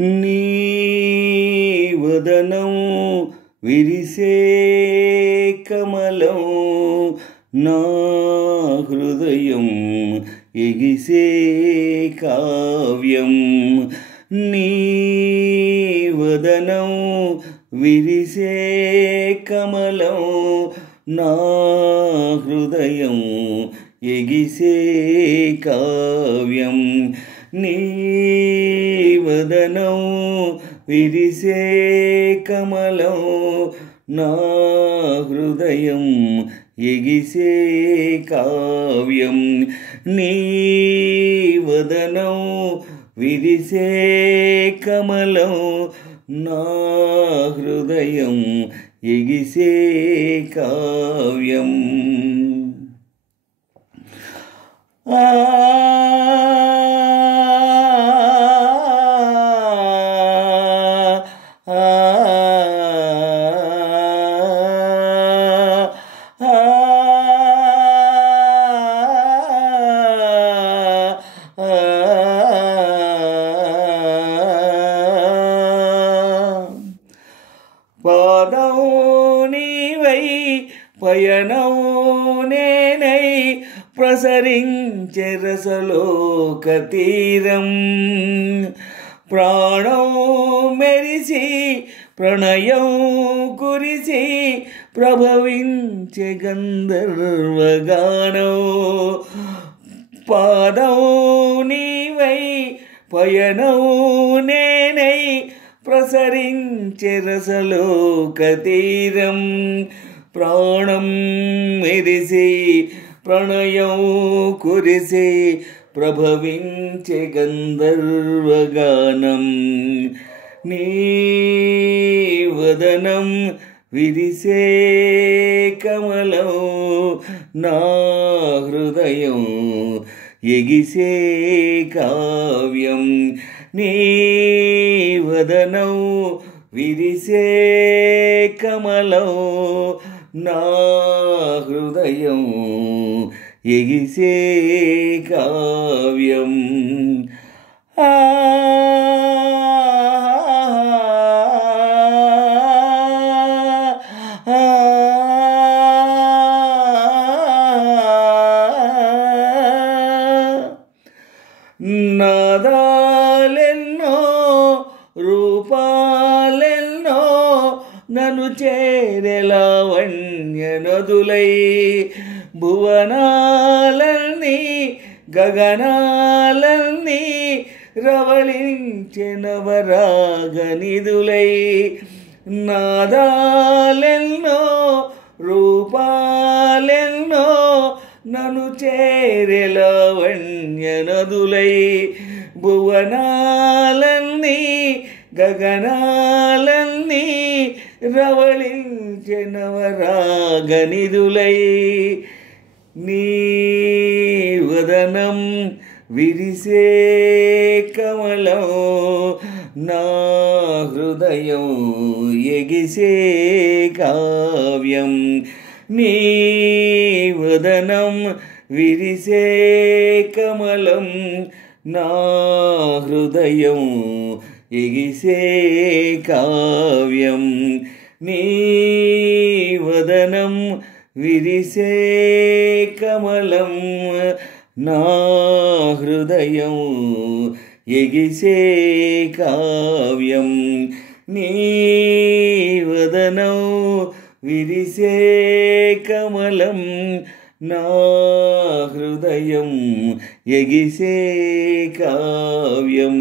నీ వదనం విరిసే కమలం నా హృదయం ఎగిసే కావ్యం. నీ వదనం విరిసే కమలం నా హృదయం ఎగిసే కావ్యం. నీ వదనం విరిసే కమలం నా హృదయం ఎగిసే కావ్యం. నీ వదనం విరిసే కమలం నా హృదయం ఎగిసే కావ్యం. పాదం నీవై పయనం నేనై ప్రసరించే రసలోక తీరం. ప్రాణం మెరిసి ప్రణయం కురిసి ప్రభవించే గంధర్వగానం. పాదం నీవై పయనం నేనై ప్రసరించే రసలోక తీరం. ప్రాణం మెరిసి ప్రణయం కురిసి ప్రభవించే గంధర్వగానం. నీ వదనం విరిసే కమలం నా హృదయం ఎగిసే కావ్యం. నీ వదనం విరిసే కమలం నా హృదయం ఎగిసే కావ్యం. నాదాలెన్నో రూపాలెన్నో నన్ను చేరే లావణ్య నదులై. భువనాలన్నీ గగనాలన్నీ రవళించే నవరాగనిధులై. నాదాలెన్నో రూపాలెన్నో నన్ను చేరే లావణ్య నదులై. భువనాలన్నీ గగనాలన్నీ రవళించే నవరాగనిధులై. నీ వదనం విరిసే కమలం నా హృదయం ఎగిసే కావ్యం. నీ వదనం విరిసే కమలం నా హృదయం ఎగిసే కావ్యం. నీ వదనం విరిసే కమలం నా హృదయం ఎగిసే కావ్యం. నీ వదనం విరిసే కమలం నా హృదయం ఎగిసే కావ్యం.